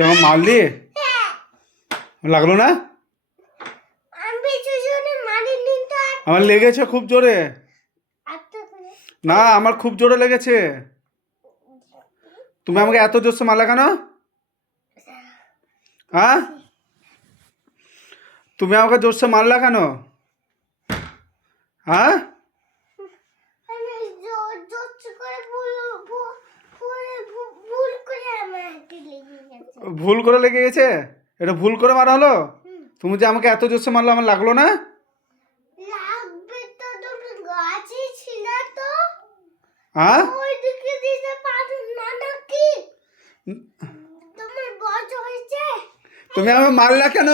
তোমার মারলি? লাগলো না? আমার লেগেছে খুব জোরে। না, আমার খুব জোরে লেগেছে। তুমি আমাকে এত জোরসে মারলে কেন? হ্যাঁ, তুমি আমাকে জোরসে মারলা কেন? হ্যাঁ, ভুল করে লেগে গেছে। এটা ভুল করে মারা হলো। তুমি যে আমাকে এত জোরসে মারলো, আমার লাগলো না? হ্যাঁ, তুমি আমাকে মারলা কেন?